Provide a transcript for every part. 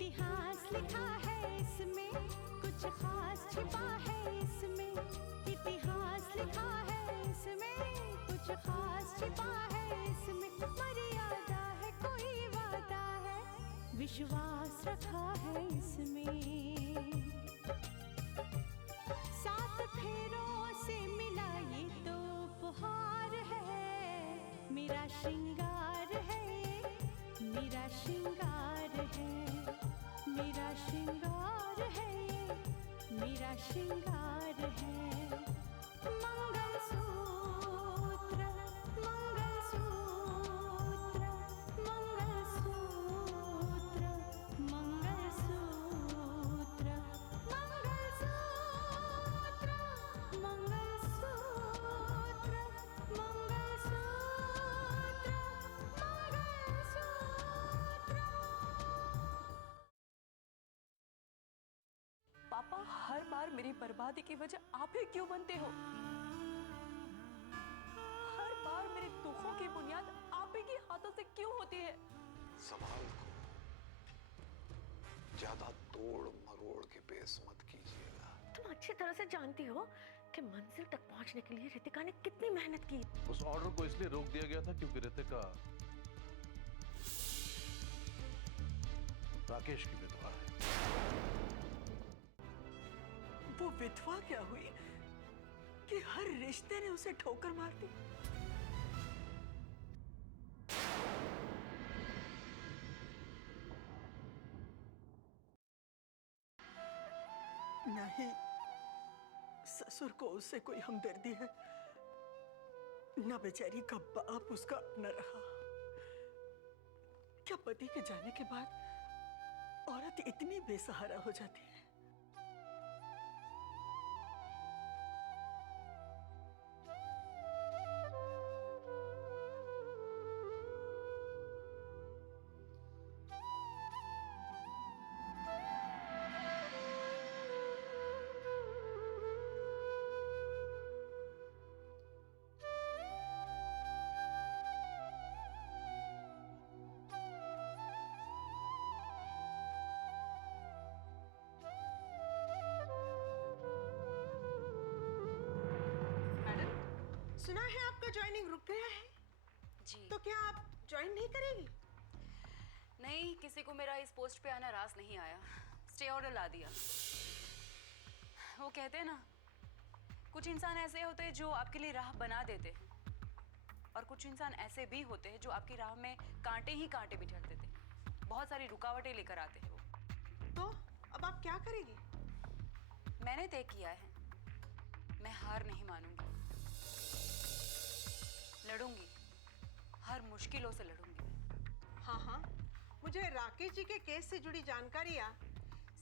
इतिहास लिखा है इसमें, कुछ खास छिपा है इसमें। इतिहास लिखा है इसमें, कुछ खास छिपा है इसमें। मर्यादा है, कोई वादा है, विश्वास रखा है इसमें। सात फेरों से मिला ये तो उपहार है, मेरा श्रृंगार है, मेरा श्रृंगार है, मेरा श्रृंगार है, मेरा श्रृंगार है। मंगलसूत्र, मंगलसूत्र, मंगलसूत्र, मंगलसूत्र, मंगलसूत्र, मंगलसूत्र, मंगलसूत्र। पापा, हर बार मेरी बर्बादी की वजह आप ही क्यों बनते हो? हर बार मेरे दुखों की बुनियाद आप ही के हाथों से क्यों होती है? सवाल को ज्यादा तोड़ मरोड़ के पेश मत कीजिएगा। तुम अच्छी तरह से जानती हो कि मंजिल तक पहुंचने के लिए रितिका ने कितनी मेहनत की। उस ऑर्डर को इसलिए रोक दिया गया था क्योंकि रितिका राकेश की विधवा है। वो विधवा क्या हुई कि हर रिश्ते ने उसे ठोकर मार दी? नहीं, ससुर को उससे कोई हमदर्दी है न, बेचारी का बाप उसका अपना रहा। क्या पति के जाने के बाद औरत इतनी बेसहारा हो जाती है? सुना है आपका ज्वाइनिंग रुक गया है जी तो क्या आप ज्वाइन नहीं करेगी? नहीं, किसी को मेरा इस पोस्ट पे आना रास नहीं आया, स्टे ऑर्डर ला दिया। वो कहते हैं ना, कुछ इंसान ऐसे होते हैं जो आपके लिए राह बना देते हैं, और कुछ इंसान ऐसे भी होते हैं जो आपकी राह में कांटे ही कांटे बिठा देते हैं, बहुत सारी रुकावटें लेकर आते हैं वो। तो अब आप क्या करेगी? मैंने तय किया है, मैं हार नहीं मानूंगी, लड़ूंगी, हर मुश्किलों से लड़ूंगी। हाँ हाँ, मुझे राकेश जी के केस से जुड़ी जानकारियाँ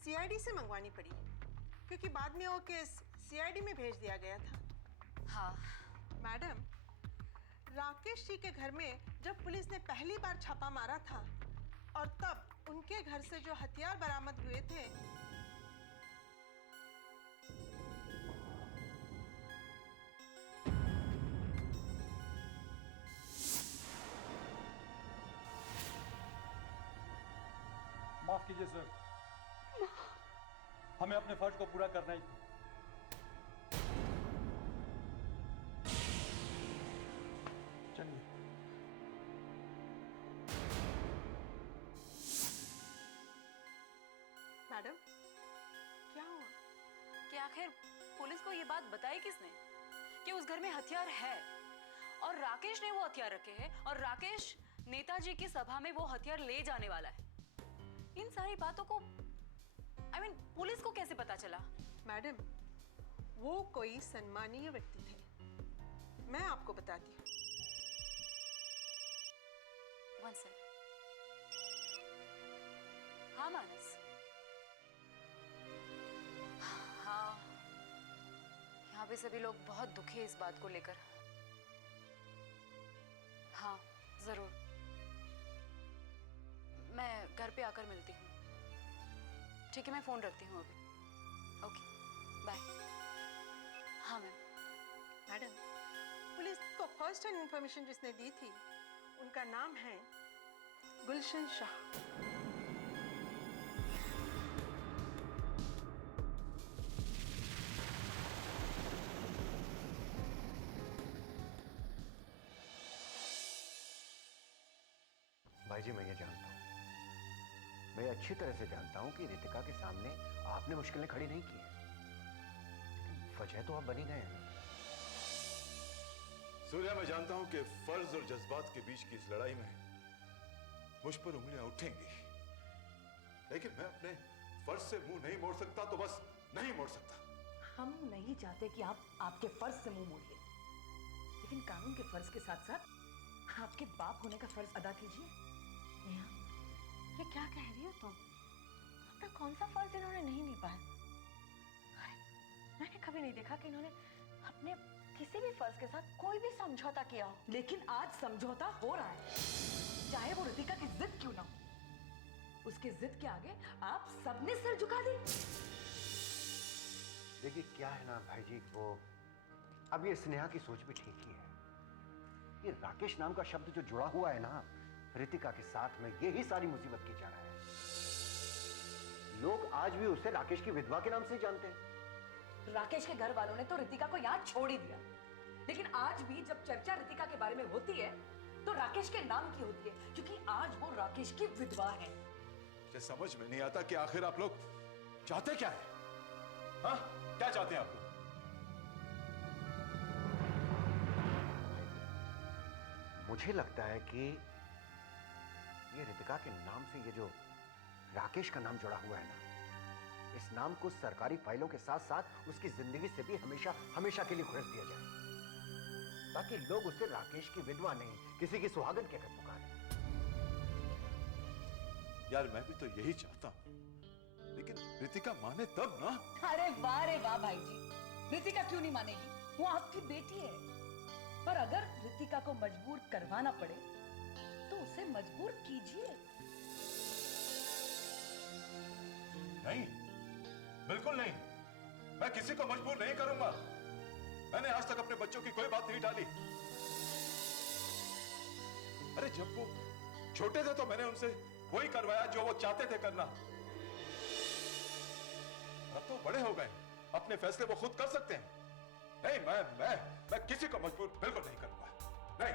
सीआईडी से मंगवानी पड़ी, क्योंकि बाद में वो केस सीआईडी में भेज दिया गया था। हाँ मैडम, राकेश जी के घर में जब पुलिस ने पहली बार छापा मारा था और तब उनके घर से जो हथियार बरामद हुए थे, माफ कीजिए सर, हमें अपने फर्ज को पूरा करना ही था। चलिए। मैडम क्या हुआ? कि आखिर पुलिस को ये बात बताई किसने कि उस घर में हथियार है, और राकेश ने वो हथियार रखे हैं, और राकेश नेताजी की सभा में वो हथियार ले जाने वाला है। इन सारी बातों को पुलिस को कैसे पता चला? मैडम, वो कोई सम्मानीय व्यक्ति थे, मैं आपको बताती हूँ। One second. हाँ मानस, हाँ, यहाँ पे सभी लोग बहुत दुखी हैं इस बात को लेकर। हाँ जरूर, मैं घर पे आकर मिलती हूँ। ठीक है, मैं फोन रखती हूँ अभी। Okay bye. हाँ मैम। मैडम, पुलिस को फर्स्ट हैंड इंफॉर्मेशन जिसने दी थी, उनका नाम है गुलशन शाह। जी मैं ये जानता हूँ, मैं अच्छी तरह से जानता हूँ कि रितिका के सामने आपने मुश्किलें खड़ी नहीं की हैं, लेकिन वजह तो आप बनी गए हैं। सूर्या, मैं जानता हूं कि फर्ज और जज्बात के बीच की इस लड़ाई में मुझ पर उंगलियां उठेंगी, लेकिन मैं अपने फर्ज से मुंह नहीं मोड़ सकता, तो बस नहीं मोड़ सकता। हम नहीं चाहते कि आप आपके फर्ज से मुंह मोड़िए, लेकिन कानून के फर्ज के साथ साथ आपके बाप होने का फर्ज अदा कीजिए। नेहा, ये क्या कह रही हो तुम? अपना कौन सा फर्ज इन्होंने नहीं निभाया? मैंने कभी नहीं देखा कि इन्होंने अपने किसी भी फर्ज के साथ कोई भी समझौता किया हो। लेकिन आज समझौता हो रहा है, चाहे वो रितिका की जिद क्यों ना हो। उसकी जिद के आगे आप सबने सिर झुका दी। देखिए क्या है ना भाई जी, वो अब ये स्नेहा की सोच भी ठीक ही है। ये राकेश नाम का शब्द जो जुड़ा हुआ है ना रितिका के साथ में, यही सारी मुसीबत की जड़ है। लोग आज भी उसे राकेश की विधवा के नाम से जानते हैं। राकेश के घर वालों ने तो रितिका को यहाँ छोड़ ही दिया, लेकिन आज भी जब चर्चा रितिका के बारे में होती है तो राकेश के नाम की होती है, क्योंकि आज वो राकेश की विधवा है। मुझे समझ में नहीं आता कि आखिर आप लोग चाहते क्या है? हाँ, क्या चाहते हैं आप लोग? मुझे लगता है कि ये रितिका के नाम से ये जो राकेश का नाम जुड़ा हुआ है ना, इस नाम को सरकारी फाइलों के साथ साथ उसकी जिंदगी से भी हमेशा हमेशा के लिए खुरस दिया जाए, ताकि लोग उसे राकेश की विधवा नहीं, किसी की सुहागन कहकर पुकारें। यार मैं भी तो यही चाहता हूं, लेकिन रितिका माने तब ना। अरे वाह रे वाह भाई जी, रितिका क्यों नहीं मानेगी? वो आपकी बेटी है। पर अगर रितिका को मजबूर करवाना पड़े तो उसे मजबूर कीजिए। नहीं, बिल्कुल नहीं। मैं किसी को मजबूर नहीं करूंगा। मैंने आज तक अपने बच्चों की कोई बात नहीं टाली। अरे जब वो छोटे थे तो मैंने उनसे वही करवाया जो वो चाहते थे करना। अब तो बड़े हो गए, अपने फैसले वो खुद कर सकते हैं। नहीं, मैं किसी को मजबूर बिल्कुल नहीं करूंगा। नहीं।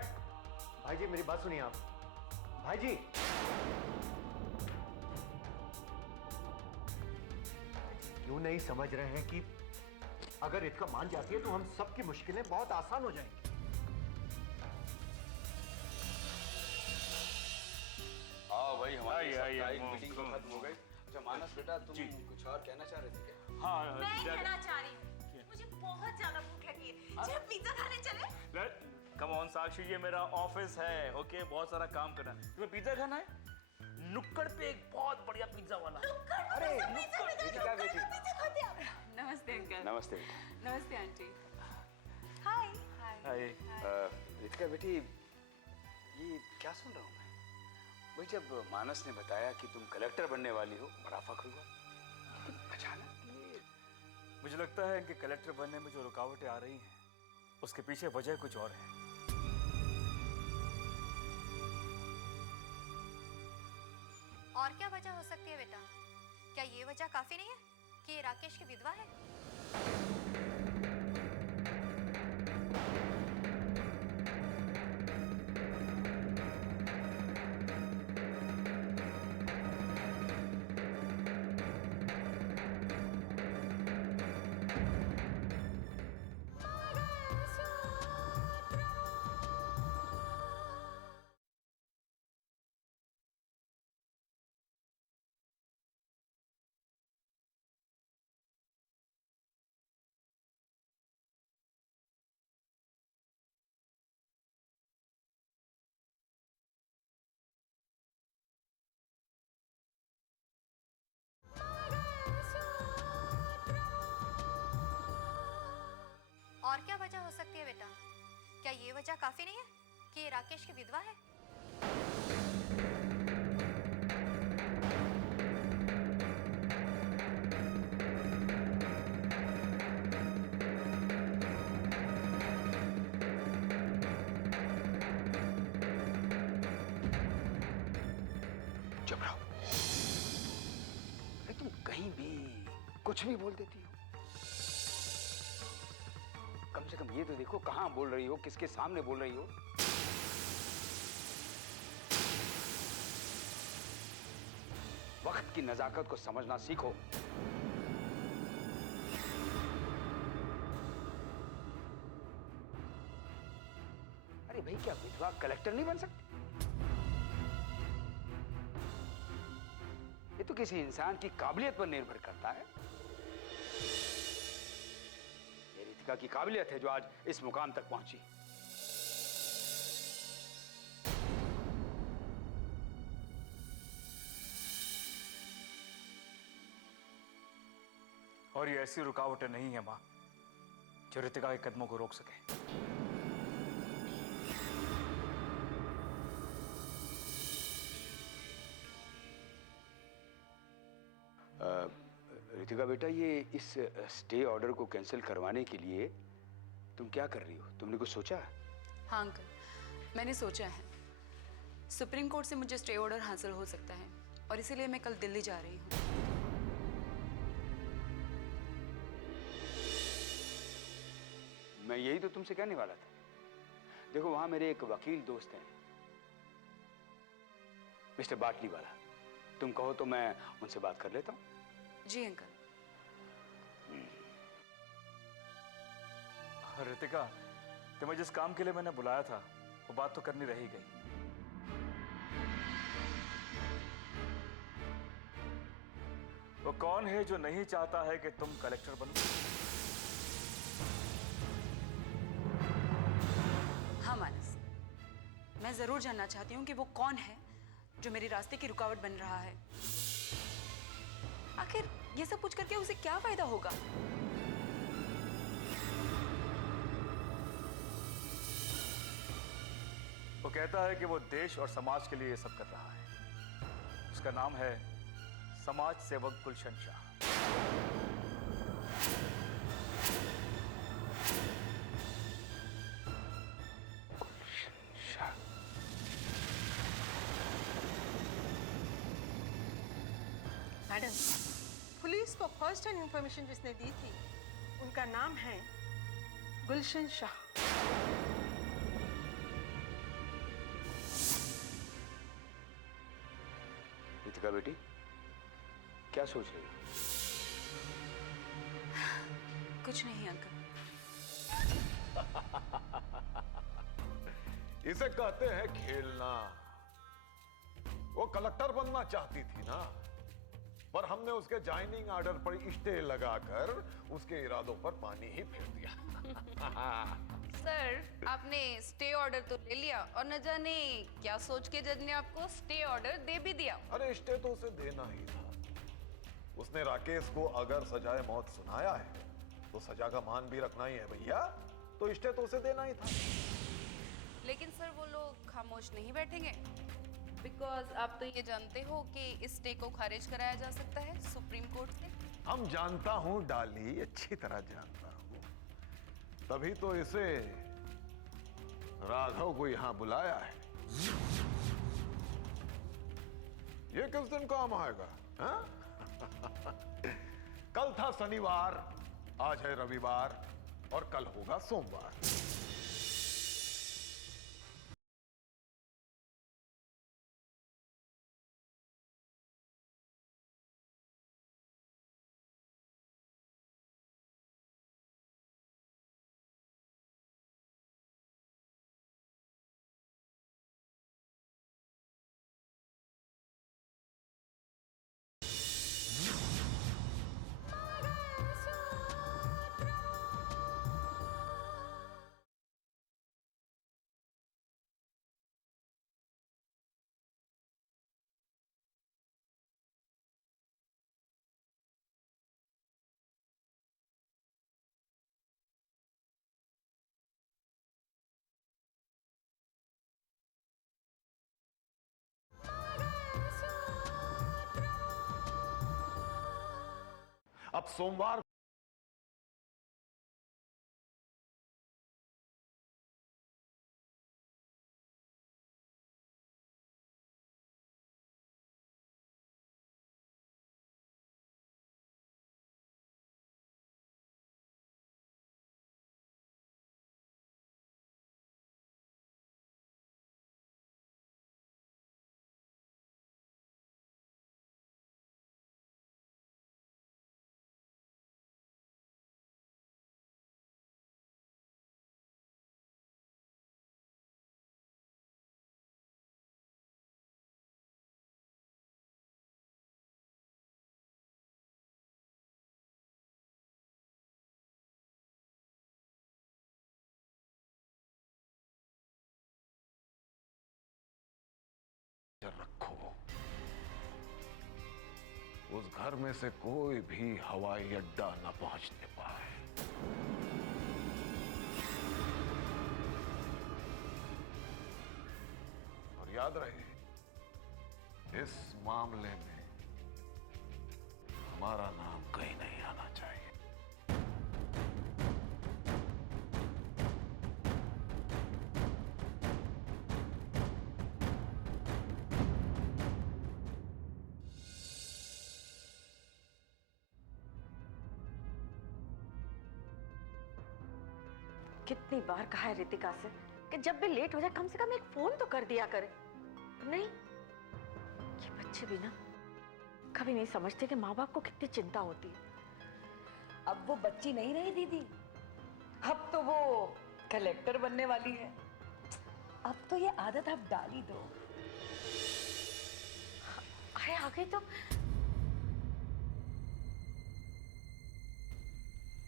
भाई जी मेरी बात सुनिए आप। भाई जी, क्यों नहीं समझ रहे हैं कि अगर रितिका मान जाती है तो हम सबकी मुश्किलें बहुत आसान हो जाएंगी। हाँ भाई, हमारी साप्ताहिक मीटिंग तो खत्म हो गई। अच्छा मानस बेटा, तुम कुछ और कहना चाह रहे थे क्या? हाँ, मैं कहना चाह रही हूँ, मुझे बहुत ज्यादा भूख लगी है। चलो पिज्जा खाने चले? कम ऑन साक्षी, ये मेरा ऑफिस है, ओके? बहुत सारा काम करना है। तुम्हें पिज्जा खाना है? नुक्कड़ पे एक बहुत बढ़िया पिज्जा वाला। अरे रितिका बेटी, नमस्ते अंकल। नमस्ते। नमस्ते आंटी। हाय। हाय। रितिका बेटी, ये क्या सुन रहा हूँ मैं? भाई जब मानस ने बताया कि तुम कलेक्टर बनने वाली हो, बड़ा फख्र हुआ, लेकिन अचानक ये। मुझे लगता है कि कलेक्टर बनने में जो रुकावटें आ रही हैं उसके पीछे वजह कुछ और है। और क्या वजह हो सकती है बेटा? क्या ये वजह काफी नहीं है कि ये राकेश की विधवा है? और क्या वजह हो सकती है बेटा? क्या ये वजह काफी नहीं है कि ये राकेश की विधवा है? चुप रहो। अरे तुम कहीं भी कुछ भी बोल देती हो। कम से कम ये तो देखो कहाँ बोल रही हो, किसके सामने बोल रही हो। की नजाकत को समझना सीखो। अरे भाई, क्या विधवा कलेक्टर नहीं बन सकती? ये तो किसी इंसान की काबिलियत पर निर्भर करता है। ये रितिका की काबिलियत है जो आज इस मुकाम तक पहुंची। और ये ऐसी रुकावटें नहीं है मां जो रितिका के कदमों को रोक सके। रितिका बेटा, ये इस स्टे ऑर्डर को कैंसिल करवाने के लिए तुम क्या कर रही हो? तुमने कुछ सोचा है? हाँ अंकल, मैंने सोचा है। सुप्रीम कोर्ट से मुझे स्टे ऑर्डर हासिल हो सकता है और इसीलिए मैं कल दिल्ली जा रही हूँ। मैं यही तो तुमसे कहने वाला था। देखो, वहां मेरे एक वकील दोस्त हैं, मिस्टर बाटली वाला। तुम कहो तो मैं उनसे बात कर लेता हूँ। जी अंकल। रितिका, तुम्हें जिस काम के लिए मैंने बुलाया था वो बात तो करनी रही गई। वो कौन है जो नहीं चाहता है कि तुम कलेक्टर बनो? हाँ मानस, मैं जरूर जानना चाहती हूँ कि वो कौन है जो मेरे रास्ते की रुकावट बन रहा है। आखिर ये सब पूछ करके उसे क्या फायदा होगा? वो कहता है कि वो देश और समाज के लिए ये सब कर रहा है। उसका नाम है समाज सेवक गुलशन शाह। मैडम, पुलिस को फर्स्ट हैंड इंफॉर्मेशन जिसने दी थी उनका नाम है गुलशन शाह। रितिका बेटी, क्या सोच रही हो? कुछ नहीं अंकल। इसे कहते हैं खेलना। वो कलेक्टर बनना चाहती थी ना, पर हमने उसके ज्वाइनिंग ऑर्डर पर स्टे लगाकर उसके इरादों पर पानी ही फेर दिया। सर, आपने स्टे ऑर्डर तो ले लिया और न जाने क्या सोच के जज ने आपको स्टे ऑर्डर दे भी दिया। अरे स्टे तो उसे देना ही था। उसने राकेश को अगर सजाए मौत सुनाया है तो सजा का मान भी रखना ही है भैया, तो स्टे तो उसे देना ही था। लेकिन सर, वो लोग खामोश नहीं बैठेंगे, बिकॉज आप तो ये जानते हो कि इस स्टे को खारिज कराया जा सकता है सुप्रीम कोर्ट से। हम जानता हूं डाली, अच्छी तरह जानता हूं, तभी तो इसे राघव को यहां बुलाया है। ये किस दिन काम आएगा? हाँ? कल था शनिवार, आज है रविवार और कल होगा सोमवार। अब सोमवार रखो, उस घर में से कोई भी हवाई अड्डा न पहुंचने पाए। और याद रहे, इस मामले में हमारा नाम कहीं नहीं आना चाहिए। कितनी बार कहा है रितिका से कि जब भी लेट हो जाए कम से कम एक फोन तो कर दिया करे। नहीं, ये बच्चे भी ना कभी नहीं समझते कि माँ बाप को कितनी चिंता होती है। अब वो बच्ची नहीं रही दीदी, अब तो वो कलेक्टर बनने वाली है। अब तो ये आदत आप डाल ही दो। अरे आ गई तो।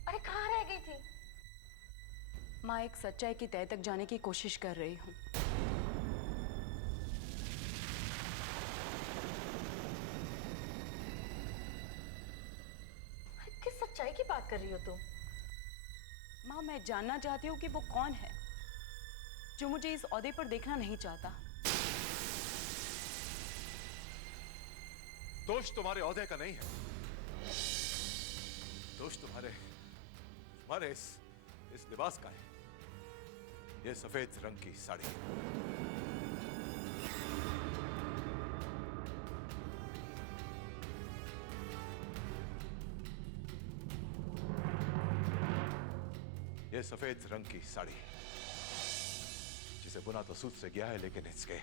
अरे कहाँ रह गई थी? माँ, एक सच्चाई की तह तक जाने की कोशिश कर रही हूँ। किस सच्चाई की बात कर रही हो तुम? माँ, मैं जानना चाहती हूँ कि वो कौन है जो मुझे इस ओहदे पर देखना नहीं चाहता। दोष तुम्हारे ओहदे का नहीं है, दोष तुम्हारे इस लिबास का है। ये सफेद रंग की साड़ी। ये सफेद रंग की साड़ी जिसे बुना तो सूत से गया है, लेकिन इसके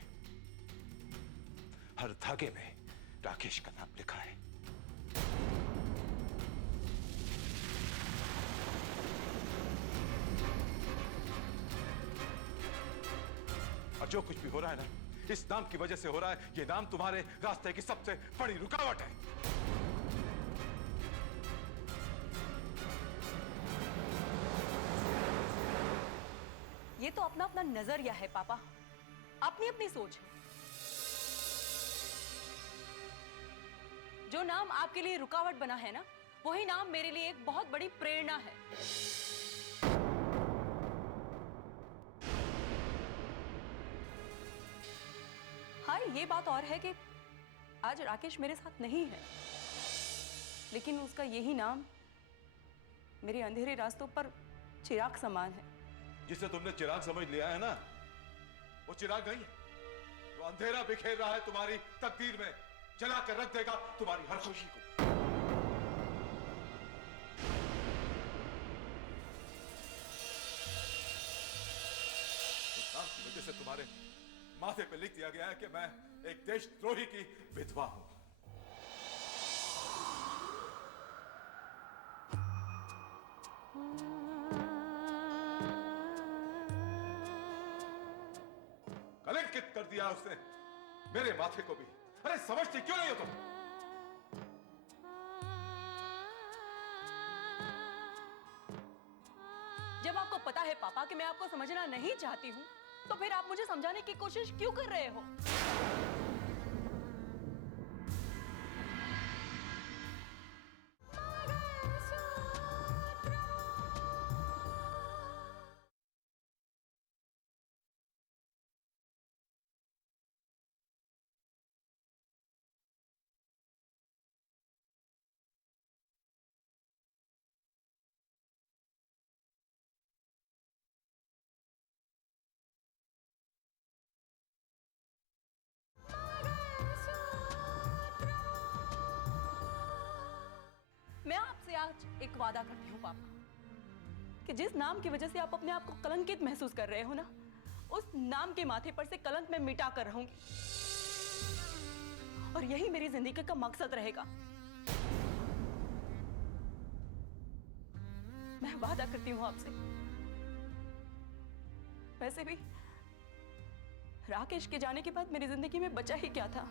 हर धागे में राकेश का नाम लिखा है। और जो कुछ भी हो रहा है ना, इस नाम की वजह से हो रहा है। ये नाम तुम्हारे रास्ते की सबसे बड़ी रुकावट है। ये तो अपना अपना नजरिया है पापा, अपनी अपनी सोच है। जो नाम आपके लिए रुकावट बना है ना, वही नाम मेरे लिए एक बहुत बड़ी प्रेरणा है। हाँ, ये बात और है कि आज राकेश मेरे साथ नहीं है, लेकिन उसका यही नाम मेरे अंधेरे रास्तों पर चिराग समान है। जिसे तुमने चिराग समझ लिया है ना, वो चिराग नहीं है। जो अंधेरा बिखेर रहा है तुम्हारी तकदीर में, जला कर रख देगा तुम्हारी हर खुशी को। उस नाम की वजह से तुम्हारे माथे पे लिख दिया गया है कि मैं एक देशद्रोही की विधवा हूं। कलंकित कर दिया उसने मेरे माथे को भी। अरे समझती क्यों नहीं हो तुम? जब आपको पता है पापा कि मैं आपको समझना नहीं चाहती हूँ, तो फिर आप मुझे समझाने की कोशिश क्यों कर रहे हो? मैं आपसे आज एक वादा करती हूँ पापा, कि जिस नाम की वजह से आप अपने आप को कलंकित महसूस कर रहे हो ना, उस नाम के माथे पर से कलंक मैं मिटा कर रहूंगी। और यही मेरी जिंदगी का मकसद रहेगा। मैं वादा करती हूँ आपसे। वैसे भी राकेश के जाने के बाद मेरी जिंदगी में बचा ही क्या था?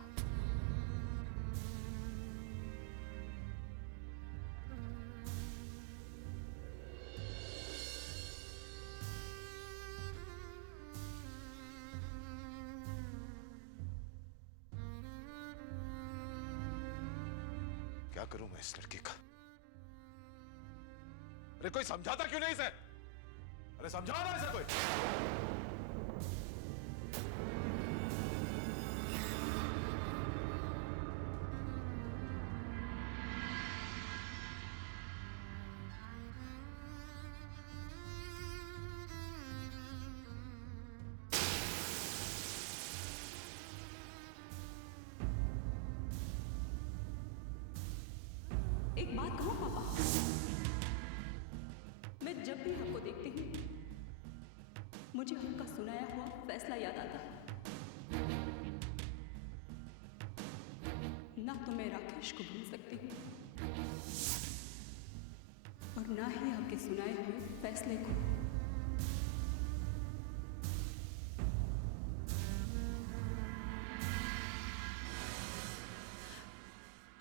क्या करूं मैं इस लड़की का? अरे कोई समझाता क्यों नहीं इसे? अरे समझाओ ना इसे कोई। एक बात कहूं पापा, मैं जब भी आपको देखती हूँ मुझे आपका सुनाया हुआ फैसला याद आता है। ना तो मैं राकेश को भूल सकती हूँ और ना ही आपके सुनाए हुए फैसले को।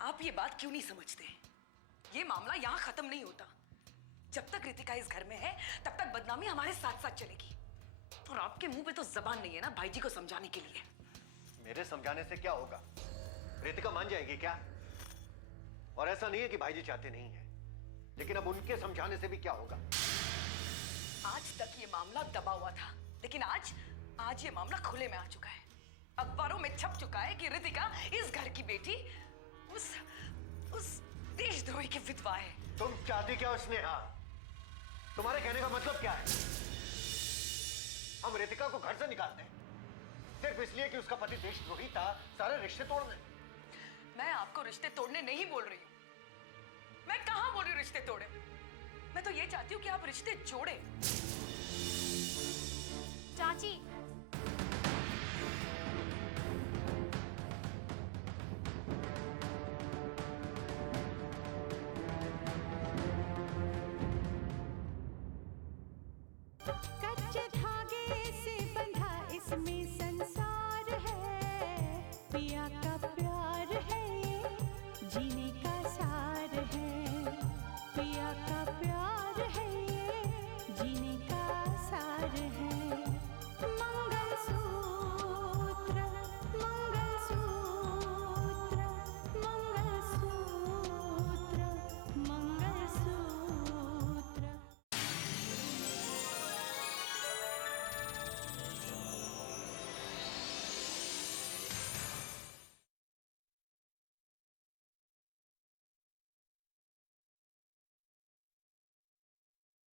आप ये बात क्यों नहीं समझते? ये मामला यहाँ खत्म नहीं होता। जब तक रितिका इस घर में है तब तक बदनामी हमारे साथ साथ चलेगी। और आपके मुंह पे तो जबान नहीं है ना भाई जी को समझाने के लिए। मेरे समझाने से क्या होगा? रितिका मान जाएगी क्या? और ऐसा नहीं है कि भाईजी चाहते नहीं है, लेकिन अब उनके समझाने से भी क्या होगा? आज तक ये मामला दबा हुआ था, लेकिन आज ये मामला खुले में आ चुका है। अखबारों में छप चुका है कि रितिका इस घर की बेटी उस देशद्रोही की विधवा है। तुम चाहती क्या उसने? हाँ, तुम्हारे कहने का मतलब क्या है? हम रितिका को घर से निकालते हैं सिर्फ इसलिए कि उसका पति देशद्रोही था, सारे रिश्ते तोड़ने? मैं आपको रिश्ते तोड़ने नहीं बोल रही हूँ। मैं कहाँ बोल रही हूँ रिश्ते तोड़े? मैं तो ये चाहती हूँ कि आप रिश्ते जोड़े। चाची, कच्चे धागे से बंधा इसमें